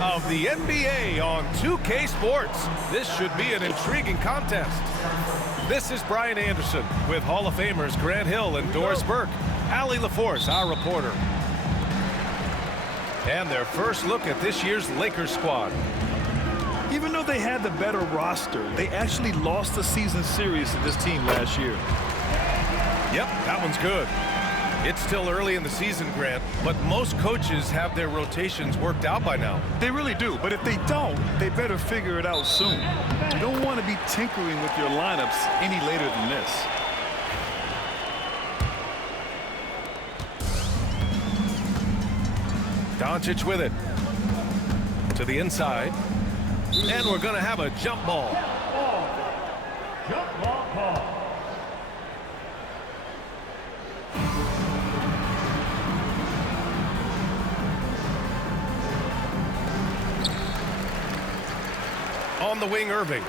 of the NBA on 2K Sports. This should be an intriguing contest. This is Brian Anderson with Hall of Famers Grant Hill and Doris Burke. Allie LaForce, our reporter. And their first look at this year's Lakers squad. Even though they had the better roster, they actually lost the season series to this team last year. Yep, that one's good. It's still early in the season, Grant, but most coaches have their rotations worked out by now. They really do, but if they don't, they better figure it out soon. You don't want to be tinkering with your lineups any later than this. Doncic with it. To the inside. And we're going to have a jump ball. Jump ball call. On the wing, Irving.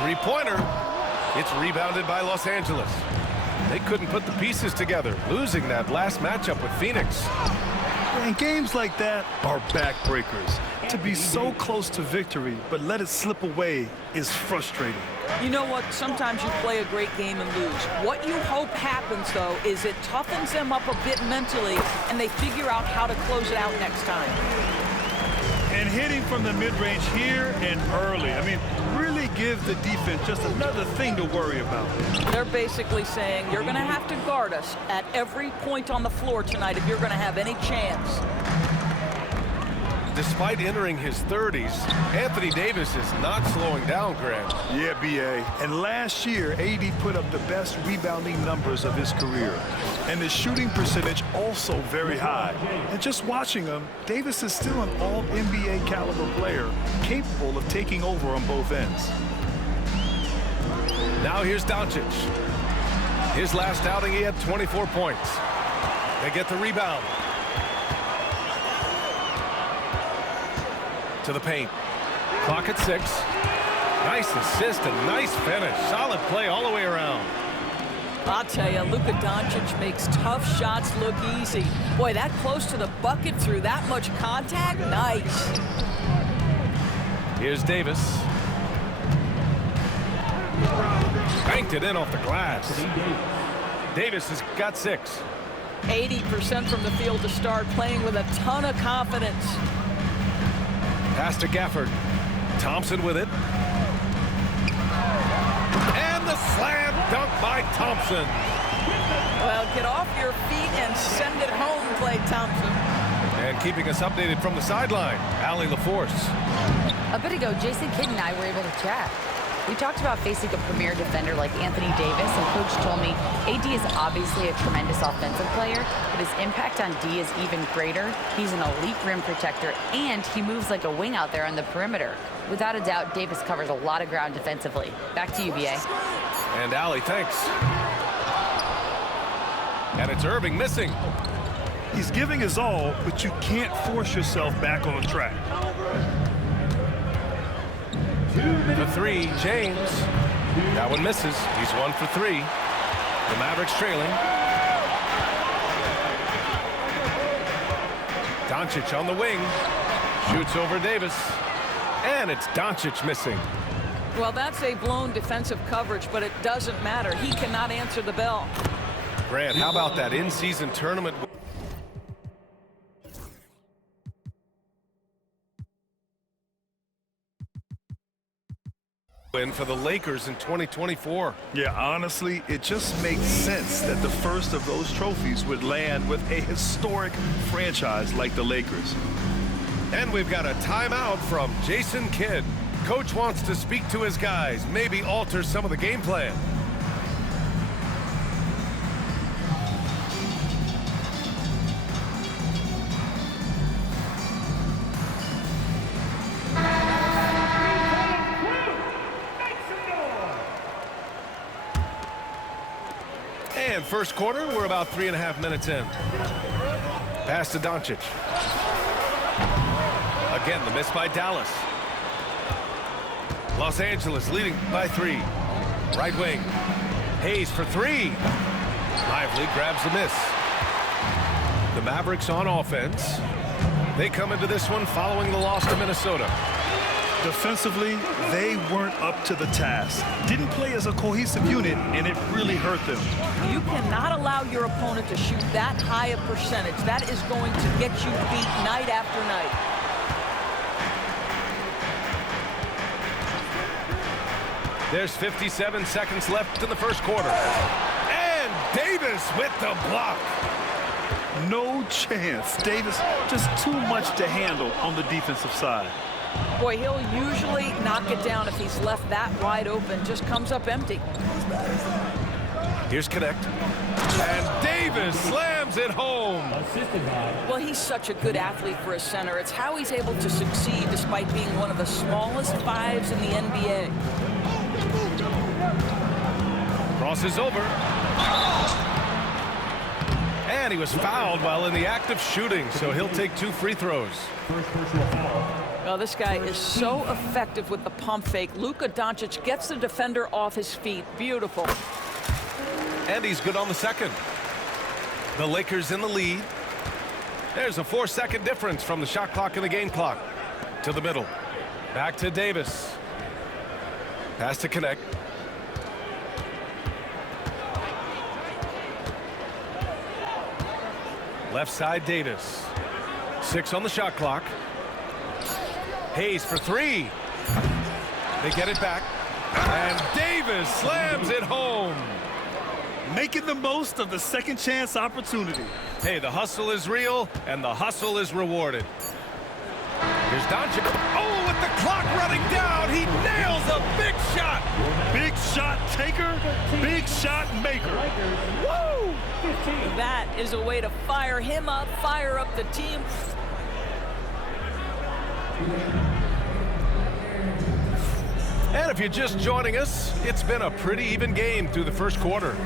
Three-pointer. It's rebounded by Los Angeles. They couldn't put the pieces together, losing that last matchup with Phoenix. And games like that are backbreakers. To be so close to victory, but let it slip away is frustrating. You know what? Sometimes you play a great game and lose. What you hope happens, though, is it toughens them up a bit mentally, and they figure out how to close it out next time. And hitting from the mid-range here and early. I mean, really give the defense just another thing to worry about. They're basically saying you're going to have to guard us at every point on the floor tonight if you're going to have any chance. Despite entering his 30s, Anthony Davis is not slowing down, Grant. Yeah, B.A. And last year, AD put up the best rebounding numbers of his career. And the shooting percentage also very high. And just watching him, Davis is still an all-NBA caliber player, capable of taking over on both ends. Now here's Doncic. His last outing, he had 24 points. They get the rebound. To the paint. Clock at 6. Nice assist and nice finish. Solid play all the way around. I'll tell you, Luka Doncic makes tough shots look easy. Boy, that close to the bucket through that much contact, nice. Here's Davis. Banked it in off the glass. Davis has got 6. 80% from the field to start, playing with a ton of confidence. Pass to Gafford. Thompson with it. And the slam dunk by Thompson. Well, get off your feet and send it home, Klay Thompson. And keeping us updated from the sideline, Allie LaForce. A bit ago, Jason Kidd and I were able to chat. We talked about facing a premier defender like Anthony Davis, and Coach told me AD is obviously a tremendous offensive player, but his impact on D is even greater. He's an elite rim protector, and he moves like a wing out there on the perimeter. Without a doubt, Davis covers a lot of ground defensively. Back to you, B.A. And Allie, thanks. And it's Irving missing. He's giving his all, but you can't force yourself back on track. The 3, James. That one misses. He's 1 for 3. The Mavericks trailing. Doncic on the wing. Shoots over Davis. And it's Doncic missing. Well, that's a blown defensive coverage, but it doesn't matter. He cannot answer the bell. Grant, how about that in-season tournament win for the Lakers in 2024? Yeah, honestly, it just makes sense that the first of those trophies would land with a historic franchise like the Lakers. And we've got a timeout from Jason Kidd. Coach wants to speak to his guys, maybe alter some of the game plan. And first quarter, we're about 3.5 minutes in. Pass to Doncic. Again, the miss by Dallas. Los Angeles leading by 3. Right wing. Hayes for 3. Lively grabs the miss. The Mavericks on offense. They come into this one following the loss to Minnesota. Defensively, they weren't up to the task. Didn't play as a cohesive unit, and it really hurt them. You cannot allow your opponent to shoot that high a percentage. That is going to get you beat night after night. There's 57 seconds left in the first quarter. And Davis with the block. No chance. Davis just too much to handle on the defensive side. Boy, he'll usually knock it down if he's left that wide open. Just comes up empty. Here's Connect. And Davis slams it home. Well, he's such a good athlete for a center. It's how he's able to succeed despite being one of the smallest fives in the NBA. Crosses over. And he was fouled while in the act of shooting, so he'll take 2 free throws. Well, this guy is so effective with the pump fake. Luka Doncic gets the defender off his feet. Beautiful. And he's good on the second. The Lakers in the lead. There's a 4-second difference from the shot clock and the game clock. To the middle. Back to Davis. Pass to Connect. Left side Davis. 6 on the shot clock. Hayes for 3. They get it back. And Davis slams it home. Making the most of the second chance opportunity. Hey, the hustle is real, and the hustle is rewarded. Here's Doncic. Oh, with the clock running down, he nails a big shot. Big shot taker, big shot maker. Woo! That is a way to fire him up, fire up the team. And if you're just joining us, it's been a pretty even game through the first quarter.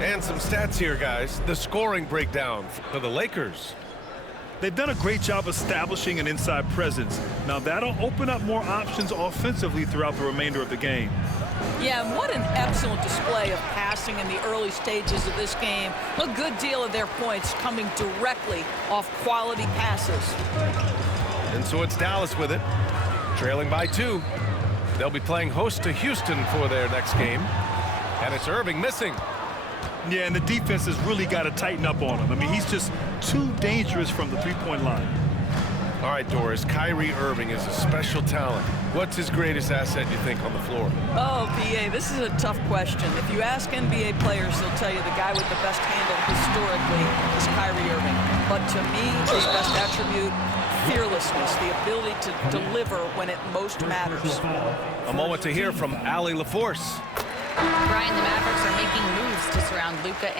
And some stats here, guys. The scoring breakdown for the Lakers. They've done a great job establishing an inside presence. Now that'll open up more options offensively throughout the remainder of the game. Yeah, and what an excellent display of passing in the early stages of this game. A good deal of their points coming directly off quality passes. And so it's Dallas with it, trailing by 2. They'll be playing host to Houston for their next game. And it's Irving missing. Yeah, and the defense has really got to tighten up on him. I mean, he's just too dangerous from the three-point line. All right, Doris, Kyrie Irving is a special talent. What's his greatest asset, you think, on the floor? Oh, PA, this is a tough question. If you ask NBA players, they'll tell you the guy with the best handle historically is Kyrie Irving. But to me, his best attribute, fearlessness, the ability to deliver when it most matters. A moment to hear from Allie LaForce. Brian, the Mavericks are making moves to surround Luka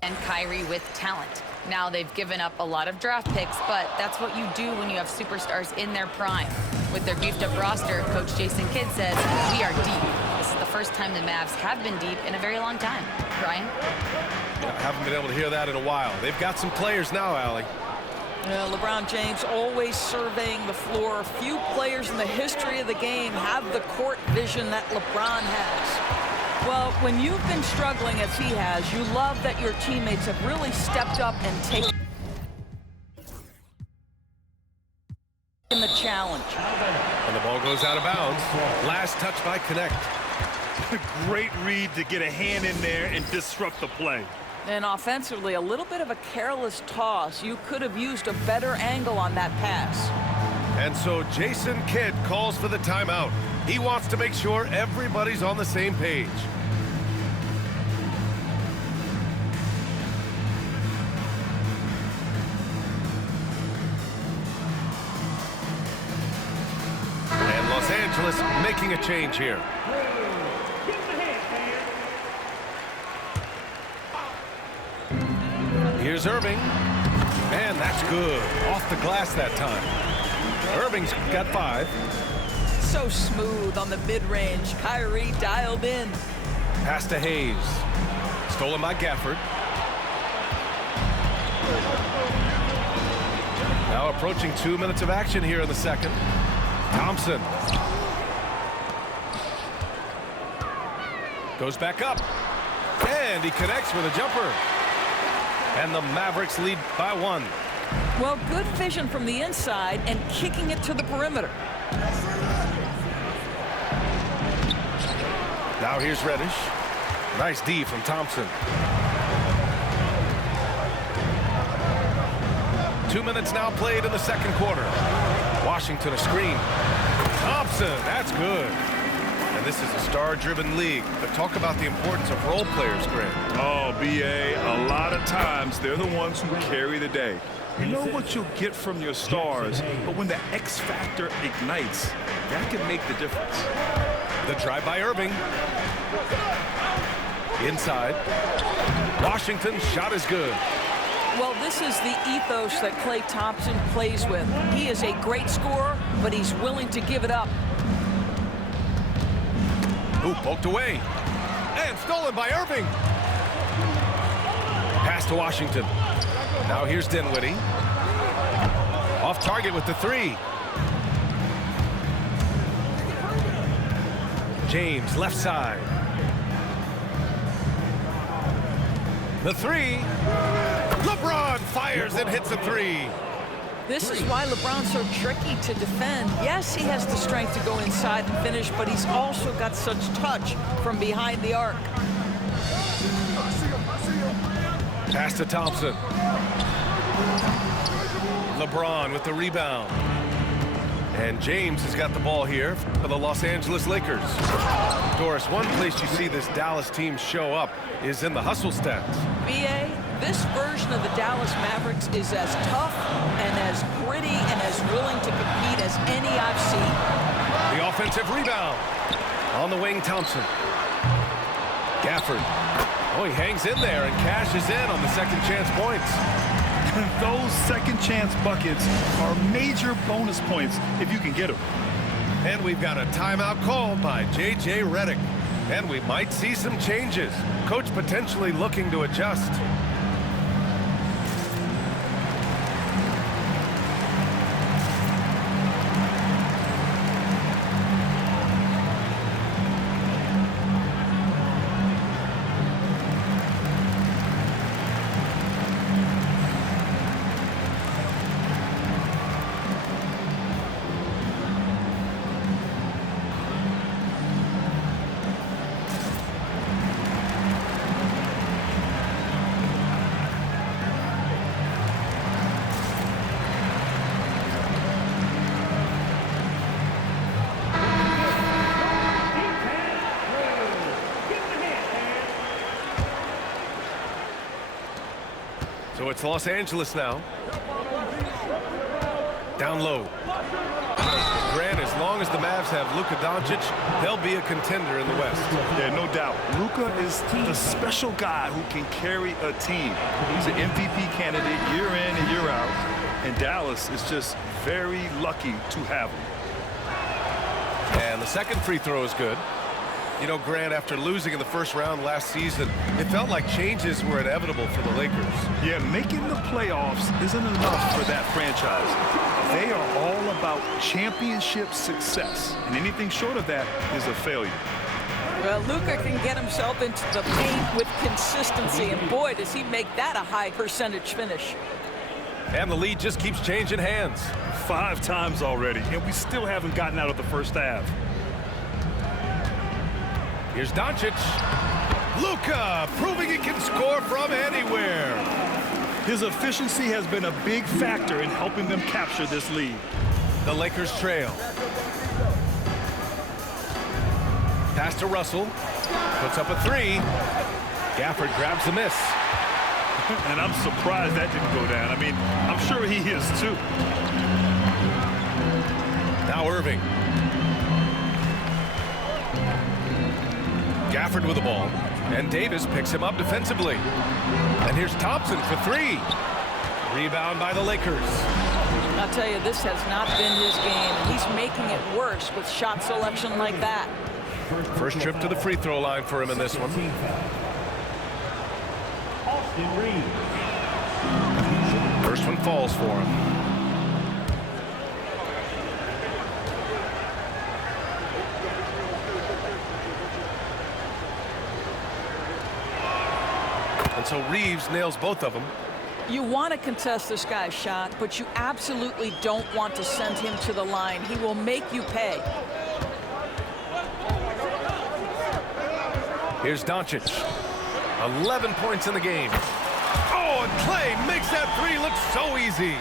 and Kyrie with talent. Now they've given up a lot of draft picks, but that's what you do when you have superstars in their prime. With their beefed-up roster, Coach Jason Kidd says, "We are deep." This is the first time the Mavs have been deep in a very long time. Brian? Yeah, I haven't been able to hear that in a while. They've got some players now, Allie. LeBron James always surveying the floor. Few players in the history of the game have the court vision that LeBron has. Well, when you've been struggling as he has, you love that your teammates have really stepped up and taken the challenge. And the ball goes out of bounds. Last touch by Connect. Great read to get a hand in there and disrupt the play. And offensively, a little bit of a careless toss. You could have used a better angle on that pass. And so Jason Kidd calls for the timeout. He wants to make sure everybody's on the same page. And Los Angeles making a change here. Here's Irving, and that's good. Off the glass that time. Irving's got 5. So smooth on the mid-range. Kyrie dialed in. Pass to Hayes. Stolen by Gafford. Now approaching 2 minutes of action here in the second. Thompson. Goes back up. And And he connects with a jumper. And the Mavericks lead by 1. Well, good vision from the inside and kicking it to the perimeter. Now here's Reddish. Nice D from Thompson. 2 minutes now played in the second quarter. Washington a screen. Thompson, that's good. And this is a star-driven league. But talk about the importance of role players, Grant. Oh, B.A., a lot of times they're the ones who carry the day. You know what you'll get from your stars, but when the X factor ignites, that can make the difference. The drive by Irving. Inside. Washington's shot is good. Well, this is the ethos that Klay Thompson plays with. He is a great scorer, but he's willing to give it up. Ooh, poked away. And stolen by Irving. Pass to Washington. Now here's Dinwiddie. Off target with the 3. James, left side. The 3. LeBron fires and hits a 3. This is why LeBron's so tricky to defend. Yes, he has the strength to go inside and finish, but he's also got such touch from behind the arc. Pass to Thompson. LeBron with the rebound. And James has got the ball here for the Los Angeles Lakers. Doris, one place you see this Dallas team show up is in the hustle stats. B.A., this version of the Dallas Mavericks is as tough and as gritty and as willing to compete as any I've seen. The offensive rebound. On the wing, Thompson. Gafford. Oh, he hangs in there and cashes in on the second chance points. Those second chance buckets are major bonus points if you can get them. And we've got a timeout called by J.J. Redick. And we might see some changes. Coach potentially looking to adjust. So it's Los Angeles now. Down low. Grant, as long as the Mavs have Luka Doncic, they'll be a contender in the West. Yeah, no doubt. Luka is the special guy who can carry a team. He's an MVP candidate year in and year out. And Dallas is just very lucky to have him. And the second free throw is good. You know, Grant, after losing in the first round last season, it felt like changes were inevitable for the Lakers. Yeah, making the playoffs isn't enough for that franchise. They are all about championship success, and anything short of that is a failure. Well, Luka can get himself into the paint with consistency, and boy, does he make that a high percentage finish. And the lead just keeps changing hands. 5 times already, and we still haven't gotten out of the first half. Here's Doncic. Luka proving he can score from anywhere. His efficiency has been a big factor in helping them capture this lead. The Lakers trail. Pass to Russell. Puts up a 3. Gafford grabs the miss. And I'm surprised that didn't go down. I mean, I'm sure he is too. Now Irving. Gafford with the ball. And Davis picks him up defensively. And here's Thompson for 3. Rebound by the Lakers. I'll tell you, this has not been his game, and he's making it worse with shot selection like that. First trip to the free throw line for him in this one. First one falls for him. so Reeves nails both of them. You want to contest this guy's shot, but you absolutely don't want to send him to the line. He will make you pay. Here's Doncic. 11 points in the game. Oh, and Clay makes that three look so easy.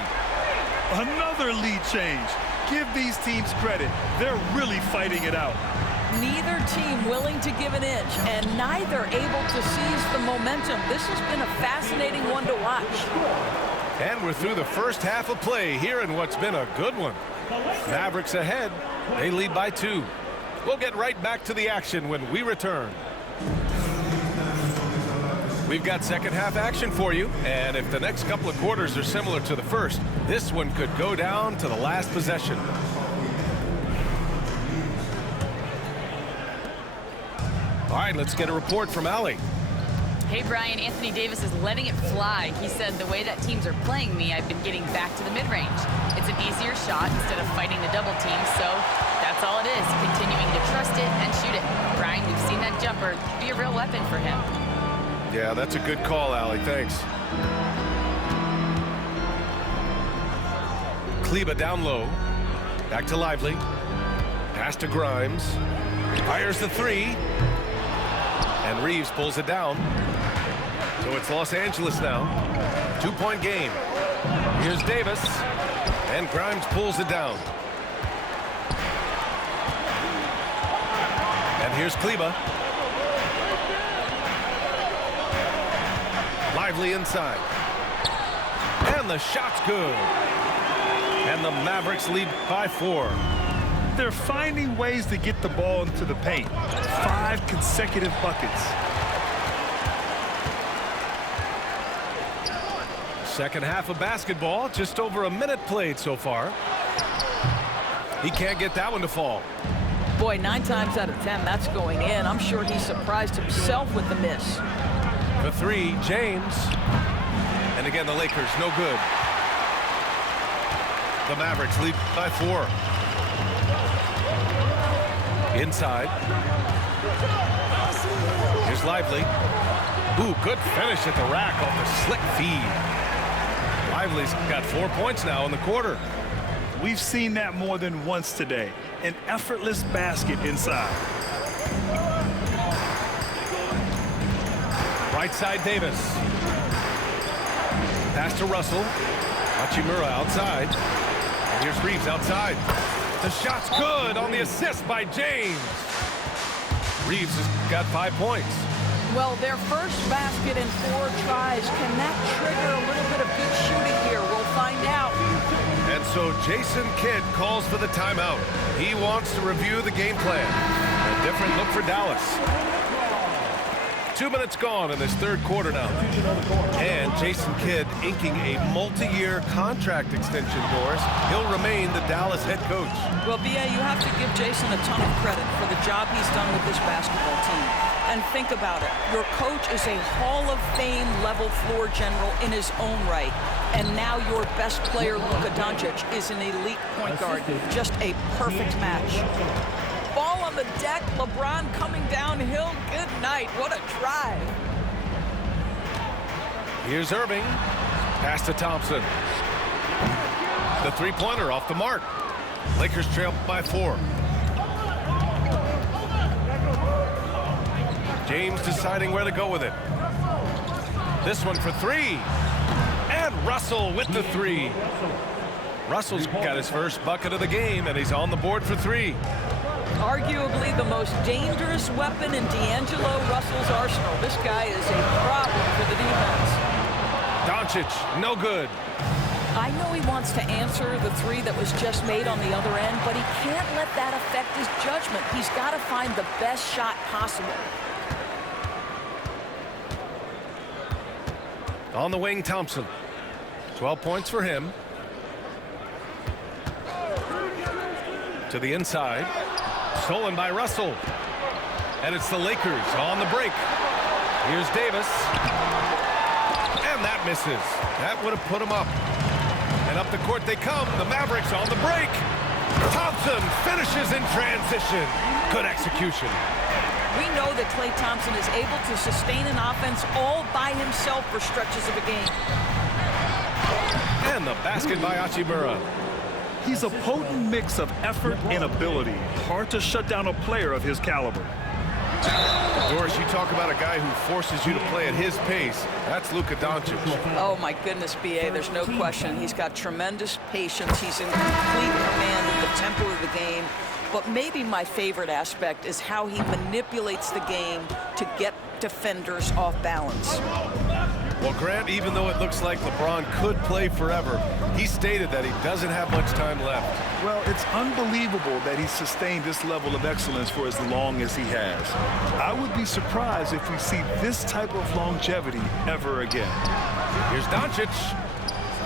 Another lead change. Give these teams credit. They're really fighting it out. Neither team willing to give an inch, and neither able to seize the momentum. This has been a fascinating one to watch. And we're through the first half of play here in what's been a good one. Mavericks ahead. They lead by 2. We'll get right back to the action when we return. We've got second half action for you, and if the next couple of quarters are similar to the first, this one could go down to the last possession. All right, let's get a report from Allie. Hey, Brian, Anthony Davis is letting it fly. He said, the way that teams are playing me, I've been getting back to the mid-range. It's an easier shot instead of fighting the double team, so that's all it is, continuing to trust it and shoot it. Brian, we've seen that jumper be a real weapon for him. Yeah, that's a good call, Allie. Thanks. Kleba down low. Back to Lively. Pass to Grimes. Fires the three. And Reeves pulls it down. So it's Los Angeles now. 2-point game. Here's Davis. And Grimes pulls it down. And here's Kleba. Lively inside. And the shot's good. And the Mavericks lead by 4. They're finding ways to get the ball into the paint. 5 consecutive buckets. Second half of basketball, just over a minute played so far. He can't get that one to fall. Boy, 9 times out of 10, that's going in. I'm sure he surprised himself with the miss. For 3, James. And again, the Lakers, no good. The Mavericks lead by 4. Inside. Here's Lively. Ooh, good finish at the rack off the slick feed. Lively's got 4 points now in the quarter. We've seen that more than once today. An effortless basket inside. Right side, Davis. Pass to Russell. Hachimura outside. And here's Reeves outside. The shot's good on the assist by James. Reeves has got 5 points. Well, their first basket in 4 tries. Can that trigger a little bit of good shooting here? We'll find out. And so Jason Kidd calls for the timeout. He wants to review the game plan. A different look for Dallas. 2 minutes gone in this third quarter now. And Jason Kidd inking a multi-year contract extension, Doris. He'll remain the Dallas head coach. Well, B.A., you have to give Jason a ton of credit for the job he's done with this basketball team. And think about it. Your coach is a Hall of Fame level floor general in his own right. And now your best player, Luka Doncic, is an elite point guard. Just a perfect match. Ball on the deck, LeBron coming downhill. Good night. What a drive. Here's Irving. Pass to Thompson. The three-pointer off the mark. Lakers trail by 4. James deciding where to go with it. This one for 3. And Russell with the 3. Russell's got his first bucket of the game, and he's on the board for 3. Arguably the most dangerous weapon in D'Angelo Russell's arsenal. This guy is a problem for the defense. Doncic, no good. I know he wants to answer the 3 that was just made on the other end, but he can't let that affect his judgment. He's got to find the best shot possible. On the wing, Thompson. 12 points for him. To the inside. Stolen by Russell. And it's the Lakers on the break. Here's Davis. And that misses. That would have put him up. And up the court they come. The Mavericks on the break. Thompson finishes in transition. Good execution. We know that Klay Thompson is able to sustain an offense all by himself for stretches of a game. And the basket by Hachimura. He's a potent mix of effort and ability. Hard to shut down a player of his caliber. Doris, you talk about a guy who forces you to play at his pace. That's Luka Doncic. Oh, my goodness, B.A., there's no question. He's got tremendous patience. He's in complete command of the tempo of the game. But maybe my favorite aspect is how he manipulates the game to get defenders off balance. Well, Grant, even though it looks like LeBron could play forever, he stated that he doesn't have much time left. Well, it's unbelievable that he's sustained this level of excellence for as long as he has. I would be surprised if we see this type of longevity ever again. Here's Doncic.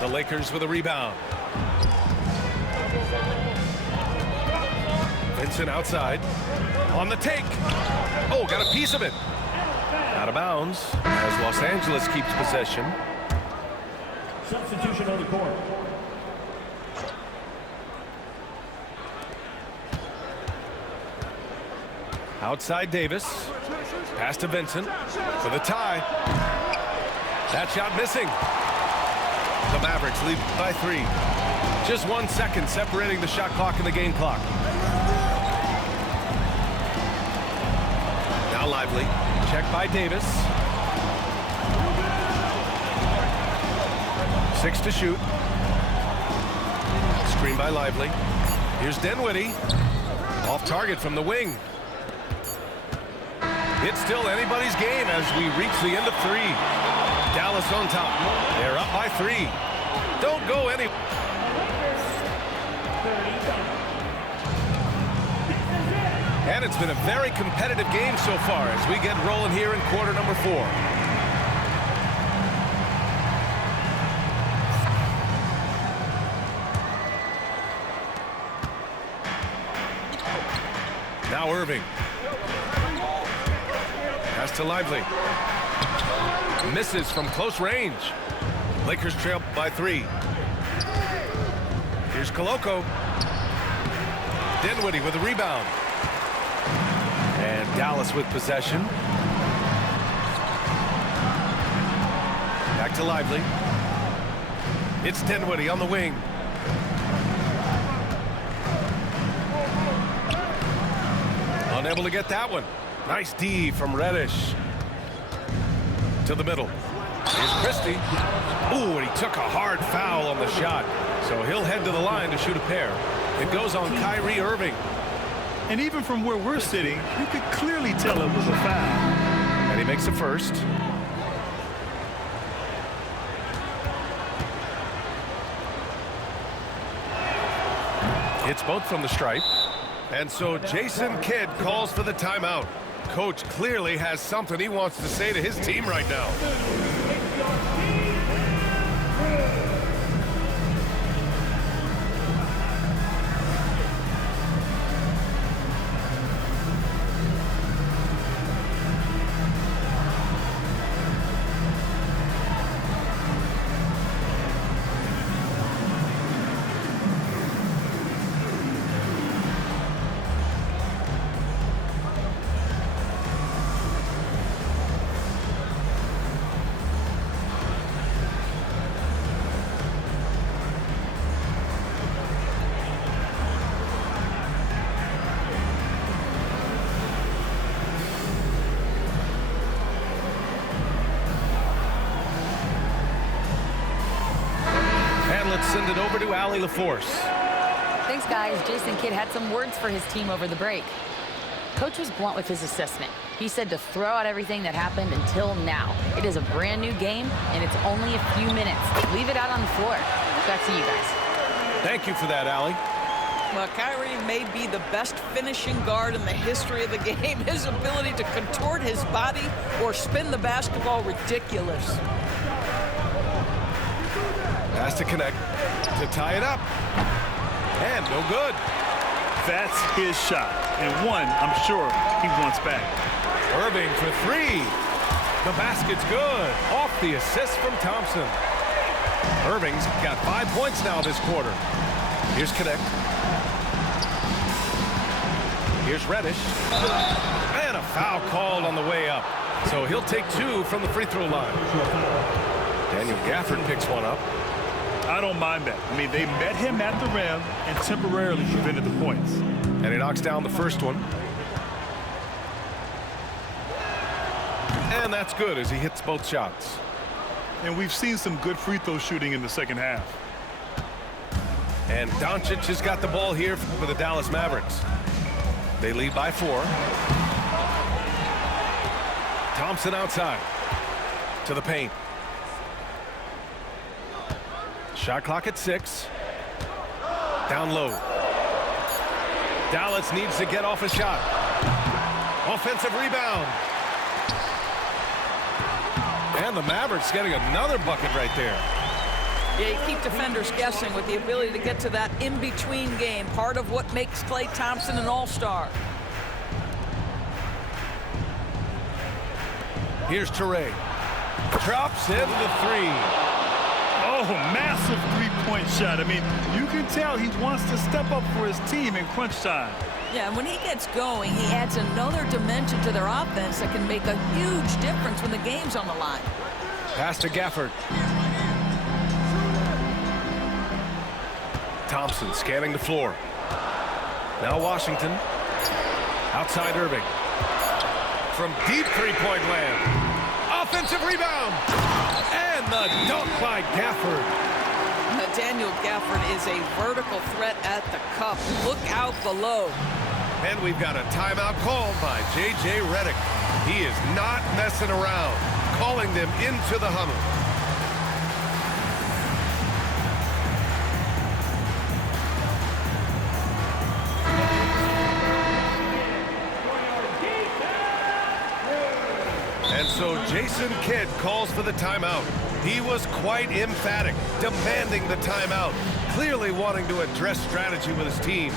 The Lakers with a rebound. Vincent outside. On the take. Oh, got a piece of it. Out of bounds as Los Angeles keeps possession. Substitution on the court. Outside Davis. Pass to Vincent for the tie. That shot missing. The Mavericks lead by 3. Just 1 second separating the shot clock and the game clock. Now Lively. Check by Davis. 6 to shoot. Screen by Lively. Here's Dinwiddie. Off target from the wing. It's still anybody's game as we reach the end of 3. Dallas on top. They're up by 3. Don't go any. And it's been a very competitive game so far as we get rolling here in quarter number 4. Now Irving. Pass to Lively. Misses from close range. Lakers trail by 3. Here's Koloko. Dinwiddie with a rebound. And Dallas with possession. Back to Lively. It's Dinwiddie on the wing. Unable to get that one. Nice D from Reddish. To the middle. Here's Christie. Ooh, and he took a hard foul on the shot. So he'll head to the line to shoot a pair. It goes on Kyrie Irving. And even from where we're sitting, you could clearly tell it was a foul. And he makes the first. It's both from the stripe. And so Jason Kidd calls for the timeout. Coach clearly has something he wants to say to his team right now. Send it over to Allie LaForce. Thanks, guys. Jason Kidd had some words for his team over the break. Coach was blunt with his assessment. He said to throw out everything that happened until now. It is a brand new game, and it's only a few minutes. Leave it out on the floor. Back to you guys. Thank you for that, Allie. Well, Kyrie may be the best finishing guard in the history of the game. His ability to contort his body or spin the basketball, ridiculous. Has to connect to tie it up. And no good. That's his shot. And one, I'm sure, he wants back. Irving for 3. The basket's good. Off the assist from Thompson. Irving's got 5 points now this quarter. Here's Connect. Here's Reddish. And a foul called on the way up. So he'll take 2 from the free throw line. Daniel Gafford picks one up. I don't mind that. I mean, they met him at the rim and temporarily prevented the points. And he knocks down the first one. And that's good as he hits both shots. And we've seen some good free throw shooting in the second half. And Doncic has got the ball here for the Dallas Mavericks. They lead by 4. Thompson outside to the paint. Shot clock at 6. Down low. Dallas needs to get off a shot. Offensive rebound. And the Mavericks getting another bucket right there. Yeah, you keep defenders guessing with the ability to get to that in-between game. Part of what makes Klay Thompson an all-star. Here's Toure. Drops in the 3. Oh, massive three-point shot. I mean, you can tell he wants to step up for his team in crunch time. Yeah, and when he gets going, he adds another dimension to their offense that can make a huge difference when the game's on the line. Pass to Gafford. Thompson scanning the floor. Now Washington. Outside Irving. From deep three-point land. Offensive rebound. And the dunk by Gafford. Daniel Gafford is a vertical threat at the cup. Look out below. And we've got a timeout called by J.J. Redick. He is not messing around, calling them into the huddle. And so Jason Kidd calls for the timeout. He was quite emphatic, demanding the timeout, clearly wanting to address strategy with his team.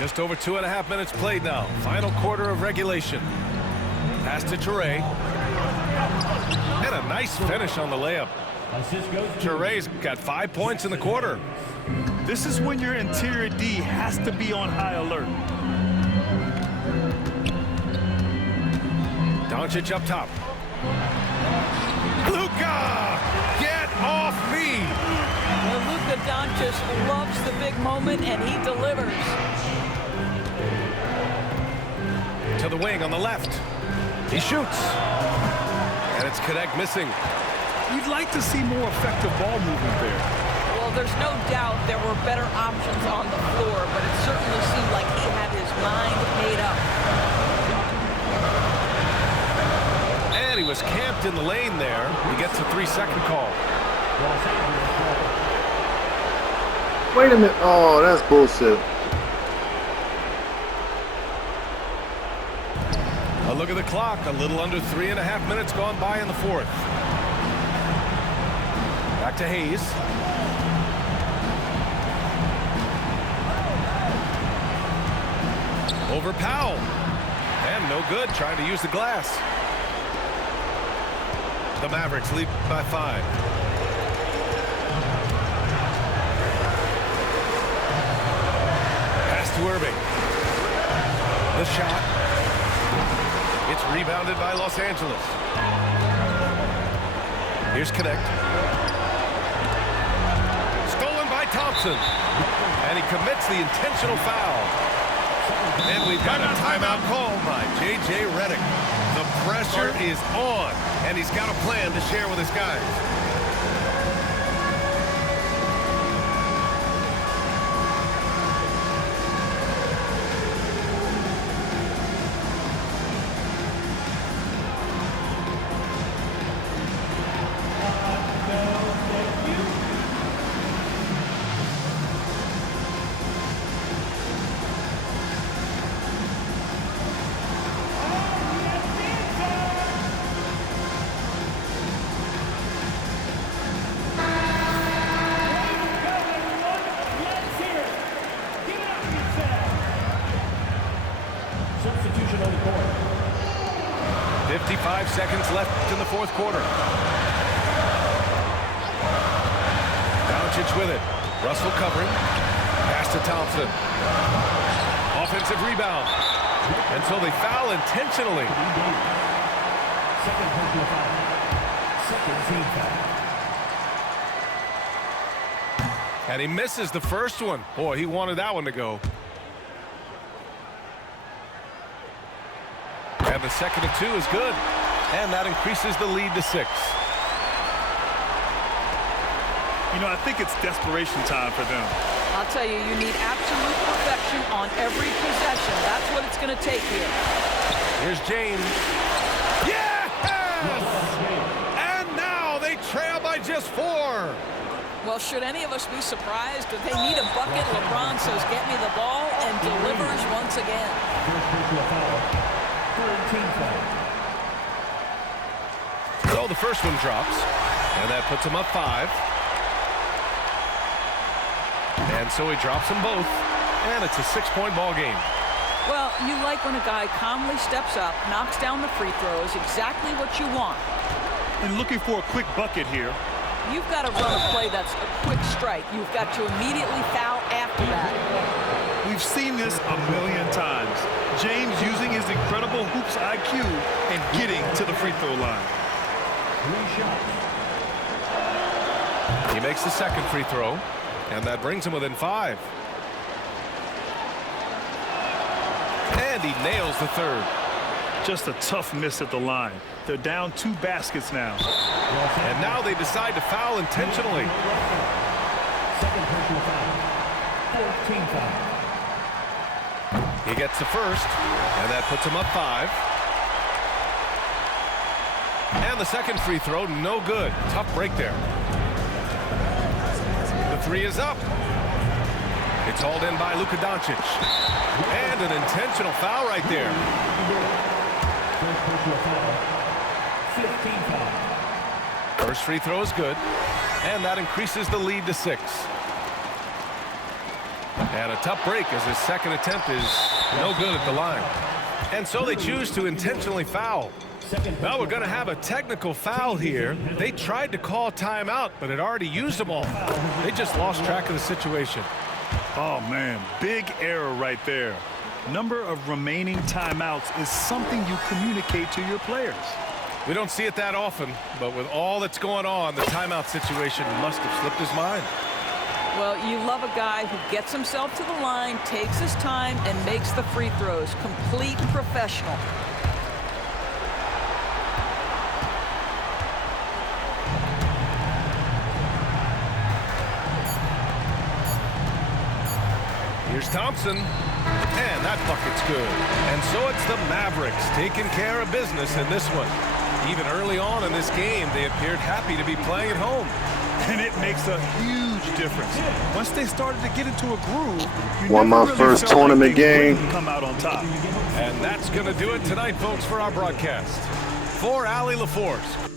Just over 2.5 minutes played now. Final quarter of regulation. Pass to Toure. And a nice finish on the layup. Toure's got 5 points in the quarter. This is when your interior D has to be on high alert. Doncic up top. Luka! Get off me! Well, Luka Doncic loves the big moment, and he delivers. To the wing on the left. He shoots. And it's Connect missing. You'd like to see more effective ball movement there. Well, there's no doubt there were better options on the floor, but it certainly seemed like he had his mind made up. And he was camped in the lane there. He gets a 3-second call. Wait a minute. Oh, that's bullshit. A look at the clock. A little under 3.5 minutes gone by in the fourth. Back to Hayes. Over Powell. And no good, trying to use the glass. The Mavericks lead by 5. Pass to Irving. The shot. It's rebounded by Los Angeles. Here's Connect. Stolen by Thompson. And he commits the intentional foul. And we've got a timeout called by J.J. Redick. The pressure is on, and he's got a plan to share with his guys. 55 seconds left in the fourth quarter. Doncic with it. Russell covering. Pass to Thompson. Offensive rebound. And so they foul intentionally. Second personal foul. Second team foul. And he misses the first one. Boy, he wanted that one to go. And the second and 2 is good. And that increases the lead to 6. You know, I think it's desperation time for them. I'll tell you, you need absolute perfection on every possession. That's what it's going to take here. Here's James. Yes! And now they trail by just 4. Well, should any of us be surprised? If they need a bucket, LeBron says, get me the ball, and delivers once again. So the first one drops, and that puts him up 5. And so he drops them both, and it's a 6-point ball game. Well, you like when a guy calmly steps up, knocks down the free throws, exactly what you want. And looking for a quick bucket here. You've got to run a play that's a quick strike. You've got to immediately foul after that. We've seen this a million times. James using his incredible hoops IQ and getting to the free throw line. He makes the second free throw, and that brings him within 5. And he nails the third. Just a tough miss at the line. They're down 2 baskets now. And now they decide to foul intentionally. Second personal foul. 14 foul. He gets the first, and that puts him up 5. And the second free throw, no good. Tough break there. The 3 is up. It's hauled in by Luka Doncic. And an intentional foul right there. First personal foul. 15 foul. First free throw is good, and that increases the lead to 6. And a tough break as his second attempt is no good at the line. And so they choose to intentionally foul. Now we're going to have a technical foul here. They tried to call timeout, but had already used them all. They just lost track of the situation. Oh, man, big error right there. Number of remaining timeouts is something you communicate to your players. We don't see it that often, but with all that's going on, the timeout situation must have slipped his mind. Well, you love a guy who gets himself to the line, takes his time, and makes the free throws. Complete professional. Here's Thompson, and that bucket's good. And so it's the Mavericks taking care of business in this one. Even early on in this game, they appeared happy to be playing at home. And it makes a huge difference. Once they started to get into a groove, you Won my never really first felt tournament like they game. wouldn't come out on top. And that's going to do it tonight, folks, for our broadcast. For Allie LaForce.